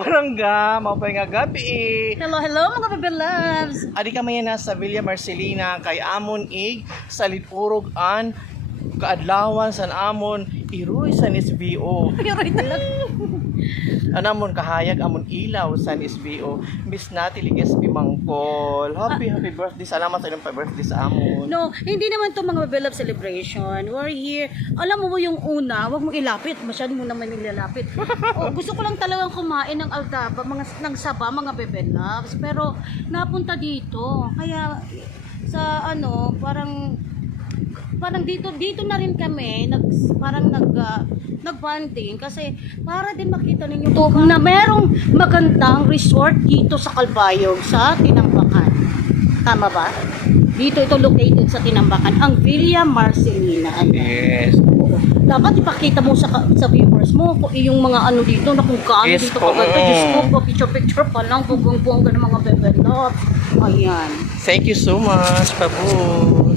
Parangga, mapay nga gabi. Hello, hello mga baby loves! Adi ka na sa Villa Marcelina kay Amon Ig sa Lipurog an kaadlawan san Amon iruy sa SBO. Pero talaga. Anamon kahayag amon ilaw sa SBO. Miss Nati SB Mangkol. Happy birthday. Salamat sa inyong birthday sa Amon. No, hindi naman to mga baby love celebration. We're here. Alam mo yung una, wag mo ilapit. Masyado mo naman ilalapit. Gusto ko lang talagang kumain ng aldaba, ng saba, mga baby loves. Pero napunta dito. Kaya sa parang dito na rin kami nag-bonding kasi para din makita ninyo na merong magandang resort dito sa Calbayog sa Tinambakan. Tama ba? Dito ito located sa Tinambakan, ang Villa Marcelina. Yes. Dapat ipakita mo sa viewers mo kung yung mga dito na kung gaano Yes, dito kaganda. Diyos ko, picture pa lang, buong-buong ng mga bebe love. Ayan. Thank you so much, Pabu.